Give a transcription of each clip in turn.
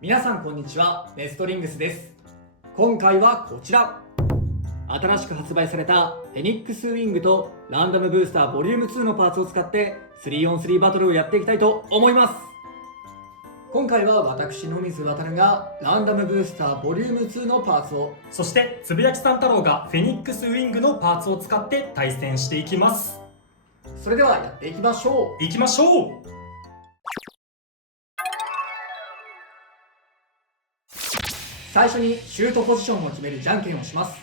皆さんこんにちは、ネストリングスです。今回はこちら、新しく発売されたフェニックスウィングとランダムブースターボリューム2のパーツを使って 3on3 バトルをやっていきたいと思います。今回は私野水航がランダムブースターボリューム2のパーツを、そしてつぶやきさん太郎がフェニックスウィングのパーツを使って対戦していきます。それではやっていきましょう。いきましょう。最初にシュートポジションを決めるじゃんけんをします。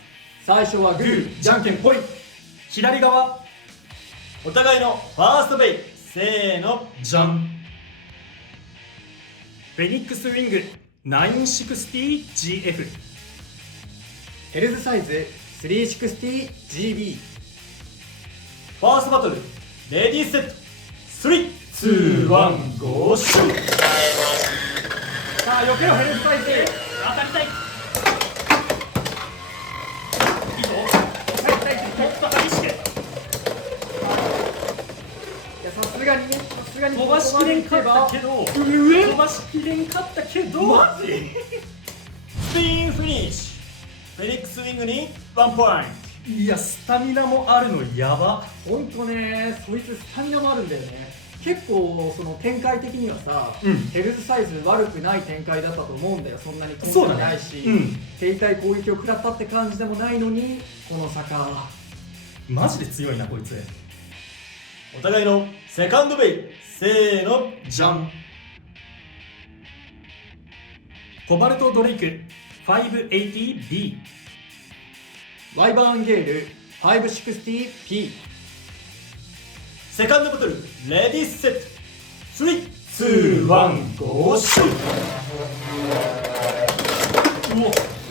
最初はグー、じゃんけんぽい。左側、お互いのファーストベイ、せーの、じゃん。フェニックスウィング 960GF。 ヘルズサイズ 360GB。 ファーストバトル、レディーセット、3、2、1、ゴーシュー。さあ避けろヘルズサイズ。当たりたい。いいぞ。もっと激しく。いやさすがに飛ばしきれんかったけど、飛ばしきれんかったけど、マジスピンフィニッシュ。フェニックスウィングに1ポイント。いや、スタミナもあるのやば。ほんとね、そいつスタミナもあるんだよね。結構その展開的にはさ、ヘルズサイズ悪くない展開だったと思うんだよ。そんなに飛んでないし、手痛い攻撃を食らったって感じでもないのに、この坂マジで強いなこいつ。お互いのセカンドベイ、せーの、じゃん。コバルトドレイク 580B。 ワイバーンゲール 560P。 セカンドバトル、レディーセット、3、2、1、ゴーシュー。うお、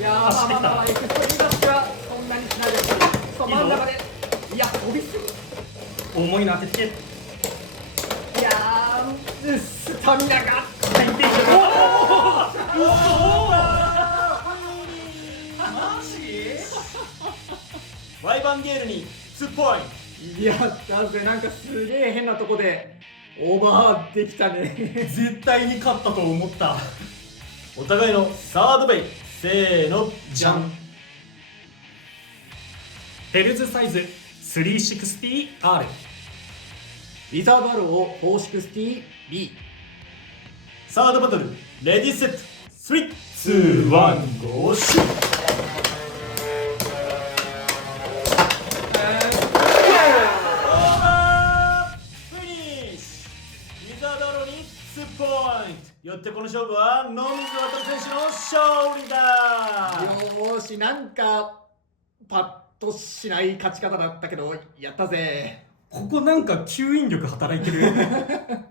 いやー走ってきた。エクストリーダッシュはそんなにしないでほしい。そう真ん中で、いや飛びすぎ。重いの当ててけ。いやースタミナが最低限。おお、マジ？ワイバンゲールに2ポイント。いやだぜ、なんかすげえ変なとこでオーバーできたね。絶対に勝ったと思った。お互いのサードベイ、せーの、じゃん。ヘルズサイズ 360R。 リザーブアロー 460B。 サードバトル、レディーセット、3、2、1、ゴーシュー。オーバーフィニッシュ。リザードアローに2ポイント。よってこの勝負は野水航選手の勝利だ。よーし、なんかパッとしない勝ち方だったけどやったぜ。ここなんか吸引力働いてる。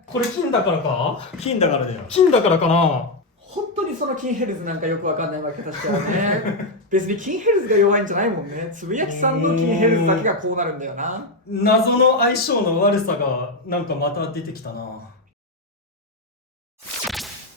これ金だからか？金だからだよ。金だからかな。本当にそのキンヘルズなんかよくわかんない負け方してはね。別にキンヘルズが弱いんじゃないもんね。つぶやきさんのキンヘルズだけがこうなるんだよな。謎の相性の悪さがなんかまた出てきたな。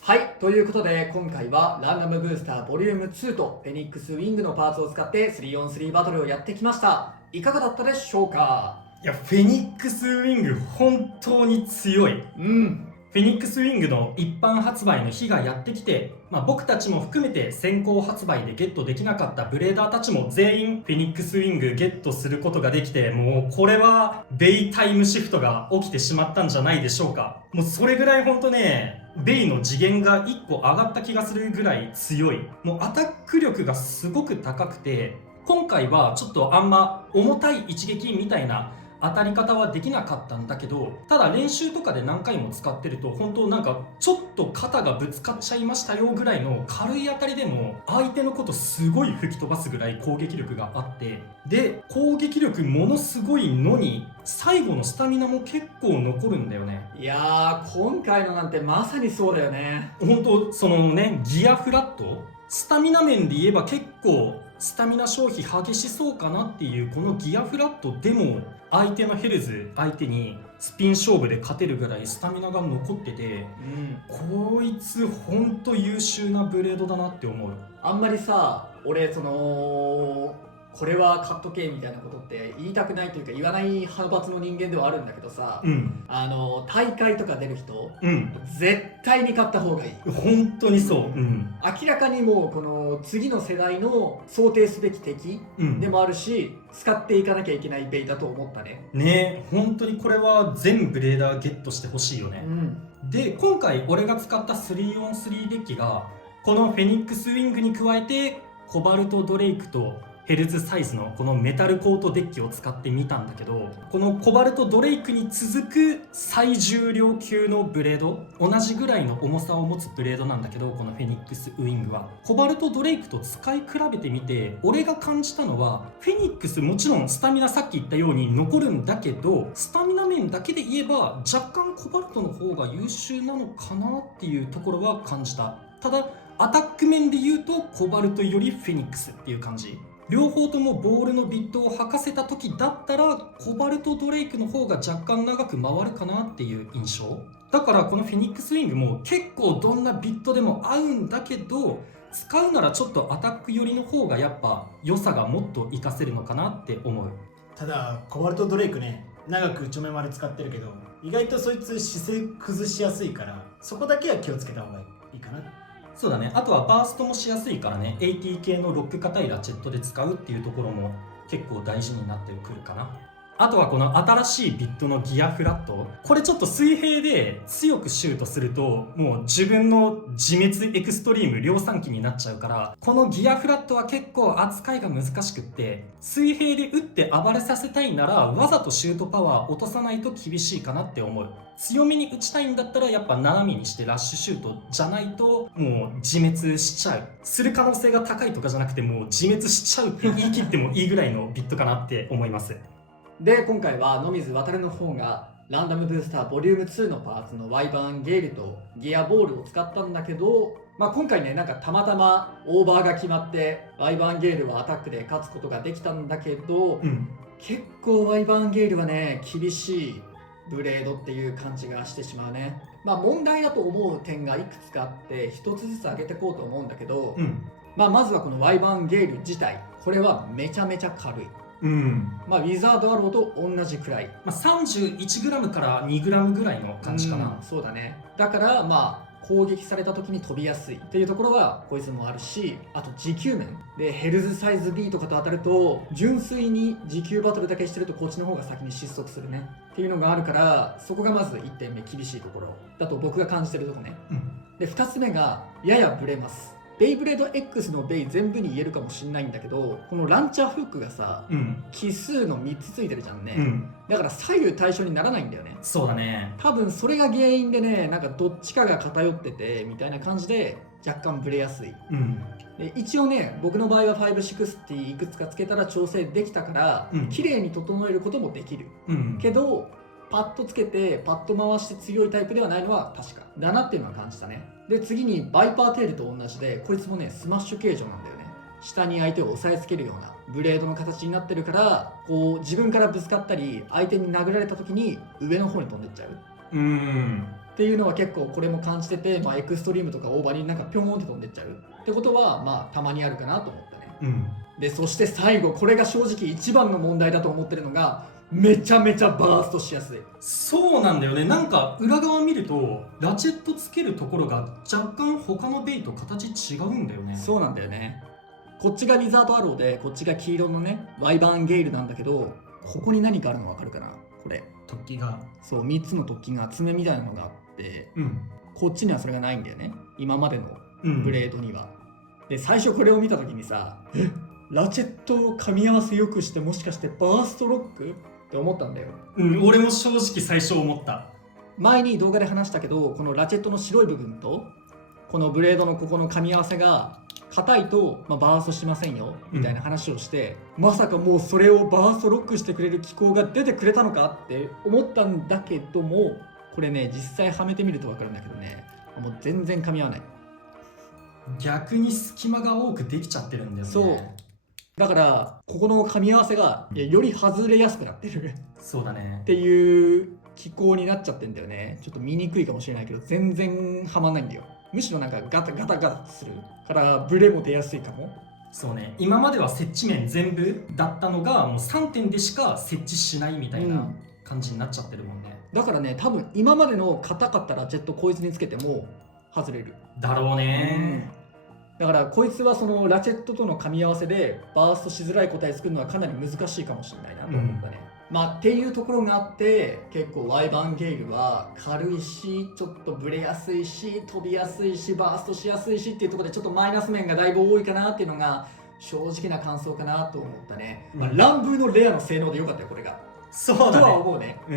はい、ということで今回はランダムブースターボリューム2とフェニックスウィングのパーツを使って 3on3 バトルをやってきました。いかがだったでしょうか？いや、フェニックスウィング本当に強い。フェニックスウィングの一般発売の日がやってきて、僕たちも含めて先行発売でゲットできなかったブレーダーたちも全員フェニックスウィングゲットすることができて、もうこれはベイタイムシフトが起きてしまったんじゃないでしょうか。もうそれぐらい本当ね、ベイの次元が1個上がった気がするぐらい強い。もうアタック力がすごく高くて、今回はちょっとあんま重たい一撃みたいな当たり方はできなかったんだけど、ただ練習とかで何回も使ってると本当なんかちょっと肩がぶつかっちゃいましたよぐらいの軽い当たりでも相手のことすごい吹き飛ばすぐらい攻撃力があって、で攻撃力ものすごいのに最後のスタミナも結構残るんだよね。いやー今回のなんてまさにそうだよね。本当そのね、ギアフラットスタミナ面で言えば結構スタミナ消費激しそうかなっていうこのギアフラットでも相手のヘルズ相手にスピン勝負で勝てるぐらいスタミナが残ってて、こいつほんと優秀なブレードだなって思う。あんまりさ、俺これは買っとけみたいなことって言いたくないというか言わない派閥の人間ではあるんだけどさ、大会とか出る人、絶対に買った方がいい。本当にそう、明らかにもうこの次の世代の想定すべき敵でもあるし、使っていかなきゃいけないベイだと思ったね。ね、本当にこれは全ブレーダーゲットしてほしいよね。で、今回俺が使った 3on3 デッキがこのフェニックスウィングに加えてコバルトドレイクとヘルズサイズのこのメタルコートデッキを使ってみたんだけど、このコバルトドレイクに続く最重量級のブレード、同じぐらいの重さを持つブレードなんだけど、このフェニックスウィングはコバルトドレイクと使い比べてみて俺が感じたのは、フェニックスもちろんスタミナさっき言ったように残るんだけど、スタミナ面だけで言えば若干コバルトの方が優秀なのかなっていうところは感じた。ただアタック面で言うとコバルトよりフェニックスっていう感じ。両方ともボールのビットを吐かせた時だったらコバルトドレイクの方が若干長く回るかなっていう印象だから、このフェニックスウィングも結構どんなビットでも合うんだけど、使うならちょっとアタック寄りの方がやっぱ良さがもっと活かせるのかなって思う。ただコバルトドレイクね、長くちょめ丸使ってるけど意外とそいつ姿勢崩しやすいから、そこだけは気をつけた方がいいかな。そうだね。あとはバーストもしやすいからね、AT 系のロック硬いラチェットで使うっていうところも結構大事になってくるかな。あとはこの新しいビットのギアフラット、これちょっと水平で強くシュートするともう自分の自滅エクストリーム量産機になっちゃうから、このギアフラットは結構扱いが難しくって、水平で打って暴れさせたいならわざとシュートパワー落とさないと厳しいかなって思う。強めに打ちたいんだったらやっぱ斜めにしてラッシュシュートじゃないともう自滅しちゃう、する可能性が高いとかじゃなくてもう自滅しちゃうって言い切ってもいいぐらいのビットかなって思います。で、今回は野水航の方がランダムブースターボリューム2のパーツのワイバーンゲールとギアボールを使ったんだけど、今回ね、なんかたまたまオーバーが決まってワイバーンゲールはアタックで勝つことができたんだけど、結構ワイバーンゲールはね厳しいブレードっていう感じがしてしまうね。問題だと思う点がいくつかあって一つずつ挙げていこうと思うんだけど、まずはこのワイバーンゲール自体、これはめちゃめちゃ軽い。ウィザードアローと同じくらい、31g から 2g ぐらいの感じかな。そうだね。だから攻撃された時に飛びやすいっていうところはこいつもあるし、あと持久面でヘルズサイズ B とかと当たると純粋に持久バトルだけしてるとこっちの方が先に失速するねっていうのがあるから、そこがまず1点目厳しいところだと僕が感じてるとこね。で2つ目がややブレます。ベイブレード X のベイ全部に言えるかもしれないんだけど、このランチャーフックがさ、奇数の3つついてるじゃんね、だから左右対称にならないんだよね。そうだね。多分それが原因でね、なんかどっちかが偏っててみたいな感じで若干ブレやすい。で一応ね、僕の場合は560いくつかつけたら調整できたから、綺麗に整えることもできる、けどパッとつけてパッと回して強いタイプではないのは確かだなっていうのは感じたね。で次にバイパーテールと同じで、こいつもねスマッシュ形状なんだよね。下に相手を押さえつけるようなブレードの形になってるから、こう自分からぶつかったり相手に殴られた時に上の方に飛んでっちゃうっていうのは結構これも感じてて、エクストリームとかオーバーになんかピョーンって飛んでっちゃうってことはたまにあるかなと思ったね。でそして最後、これが正直一番の問題だと思ってるのが、めちゃめちゃバーストしやすい。そうなんだよね。なんか裏側見るとラチェットつけるところが若干他のベイと形違うんだよね。そうなんだよね。こっちがウィザードアローでこっちが黄色のねワイバーンゲイルなんだけど、ここに何かあるの分かるかな。これ突起が、そう3つの突起が爪みたいなのがあって、こっちにはそれがないんだよね、今までのブレードには。で最初これを見た時にさ、ラチェットを噛み合わせよくしてもしかしてバーストロックって思ったんだよ。俺も正直最初思った。前に動画で話したけど、このラチェットの白い部分とこのブレードのここの噛み合わせが硬いと、バーストしませんよみたいな話をして、まさかもうそれをバーストロックしてくれる機構が出てくれたのかって思ったんだけども、これね実際はめてみると分かるんだけどね、もう全然噛み合わない。逆に隙間が多くできちゃってるんだよね。そうだからここの噛み合わせがより外れやすくなってるそうだねっていう機構になっちゃってんだよね。ちょっと見にくいかもしれないけど全然はまんないんだよ。むしろなんかガタガタガタするからブレも出やすいかも。そうね、今までは接地面全部だったのがもう3点でしか設置しないみたいな感じになっちゃってるもんね。だからね、多分今までの硬かったラチェットこいつにつけても外れるだろうね。だからこいつはそのラチェットとの噛み合わせでバーストしづらい個体作るのはかなり難しいかもしれないなと思ったね、まあっていうところがあって結構ワイバンゲイルは軽いしちょっとブレやすいし飛びやすいしバーストしやすいしっていうところでちょっとマイナス面がだいぶ多いかなっていうのが正直な感想かなと思ったね、まあ、乱舞のレアの性能でよかったよこれがそうだねとは思うね、シ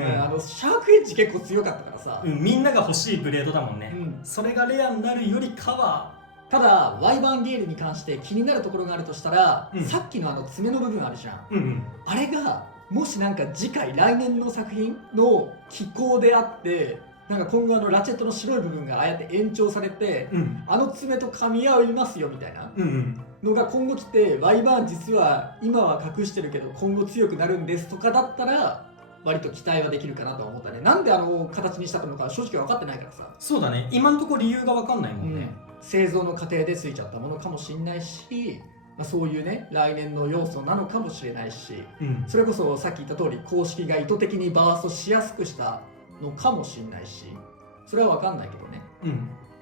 ャークエッジ結構強かったからさ、みんなが欲しいブレードだもんね、うんそれがレアになるよりかは。ただワイバンゲールに関して気になるところがあるとしたら、うんさっきの爪の部分あるじゃん、うんあれがもしなんか次回来年の作品の機構であってなんか今後ラチェットの白い部分がああやって延長されて、爪と噛み合いますよみたいなのが今後来てワイバーン実は今は隠してるけど今後強くなるんですとかだったら割と期待はできるかなとは思ったね。なんで形にしたのか正直分かってないからさ。そうだね、今のところ理由が分かんないもんね、製造の過程でついちゃったものかもしれないし、まあ、そういうね来年の要素なのかもしれないし、それこそさっき言った通り公式が意図的にバーストしやすくしたのかもしれないし、それは分かんないけどね、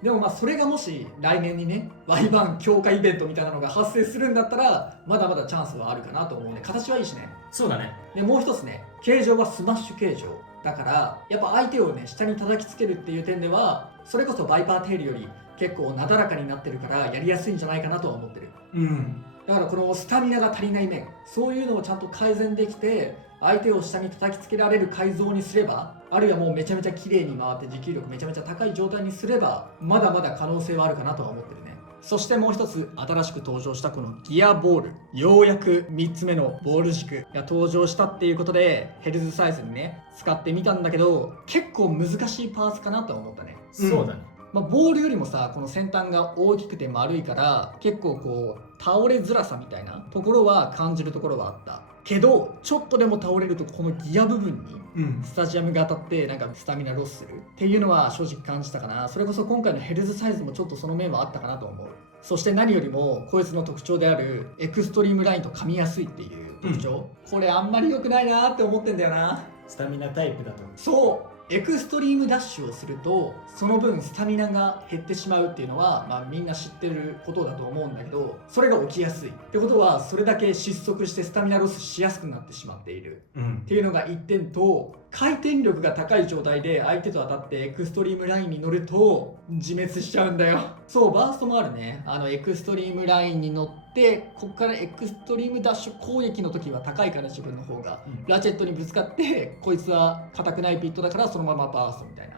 でもまあそれがもし来年にねワイバン強化イベントみたいなのが発生するんだったらまだまだチャンスはあるかなと思うね。形はいいしね。そうだね。でもう一つね、形状はスマッシュ形状だからやっぱ相手をね下に叩きつけるっていう点ではそれこそバイパーテールより結構なだらかになってるからやりやすいんじゃないかなとは思ってる。だからこのスタミナが足りない面、そういうのをちゃんと改善できて相手を下に叩きつけられる改造にすれば、あるいはもうめちゃめちゃ綺麗に回って持久力めちゃめちゃ高い状態にすればまだまだ可能性はあるかなとは思ってるね。そしてもう一つ新しく登場したこのギアボール、ようやく3つ目のボール軸が登場したっていうことでヘルズサイズにね使ってみたんだけど結構難しいパーツかなとは思ったね。そうだね。まあ、ボールよりもさこの先端が大きくて丸いから結構こう倒れづらさみたいなところは感じるところはあったけど、ちょっとでも倒れるとこのギア部分にスタジアムが当たってなんかスタミナロスするっていうのは正直感じたかな。それこそ今回のヘルズサイズもちょっとその面はあったかなと思う。そして何よりもこいつの特徴であるエクストリームラインと噛みやすいっていう特徴、これあんまり良くないなって思ってんだよな。スタミナタイプだと。そうエクストリームダッシュをするとその分スタミナが減ってしまうっていうのは、まあ、みんな知ってることだと思うんだけど、それが起きやすいってことはそれだけ失速してスタミナロスしやすくなってしまっているっていうのが1点と、回転力が高い状態で相手と当たってエクストリームラインに乗ると自滅しちゃうんだよ。そうバーストもあるね。エクストリームラインに乗ってここからエクストリームダッシュ攻撃の時は高いから自分の方が、ラチェットにぶつかってこいつは硬くないピットだからそのままバーストみたいな、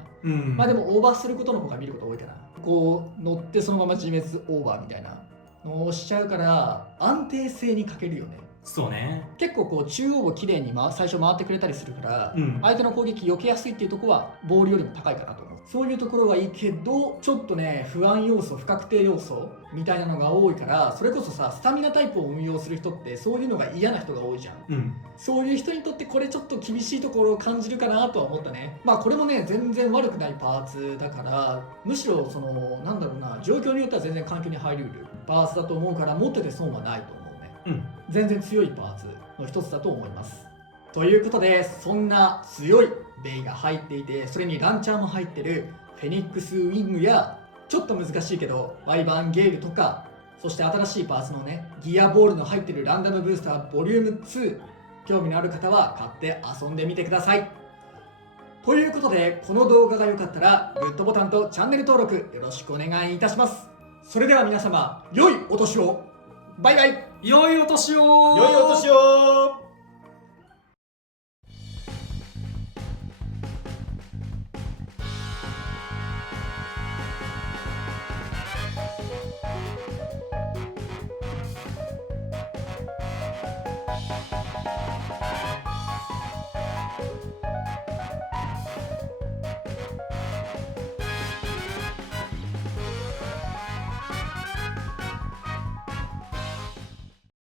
まあでもオーバーすることの方が見ること多いかな。こう乗ってそのまま自滅オーバーみたいなのをしちゃうから安定性に欠けるよね。そうね。結構こう中央をきれいに最初回ってくれたりするから、相手の攻撃避けやすいっていうところはボールよりも高いかなと思う。そういうところはいいけどちょっとね不安要素不確定要素みたいなのが多いから、それこそさスタミナタイプを運用する人ってそういうのが嫌な人が多いじゃん、そういう人にとってこれちょっと厳しいところを感じるかなとは思ったね。まあこれもね全然悪くないパーツだから、むしろそのなんだろうな、状況によっては全然環境に入りうるパーツだと思うから持ってて損はないと思うね。全然強いパーツの一つだと思います。ということでそんな強いベイが入っていて、それにランチャーも入ってるフェニックスウィングやちょっと難しいけどワイバーンゲールとか、そして新しいパーツのねギアボールの入ってるランダムブースターボリューム2、興味のある方は買って遊んでみてください。ということでこの動画が良かったらグッドボタンとチャンネル登録よろしくお願いいたします。それでは皆様良いお年を。バイバイ。良いお年を。良いお年を。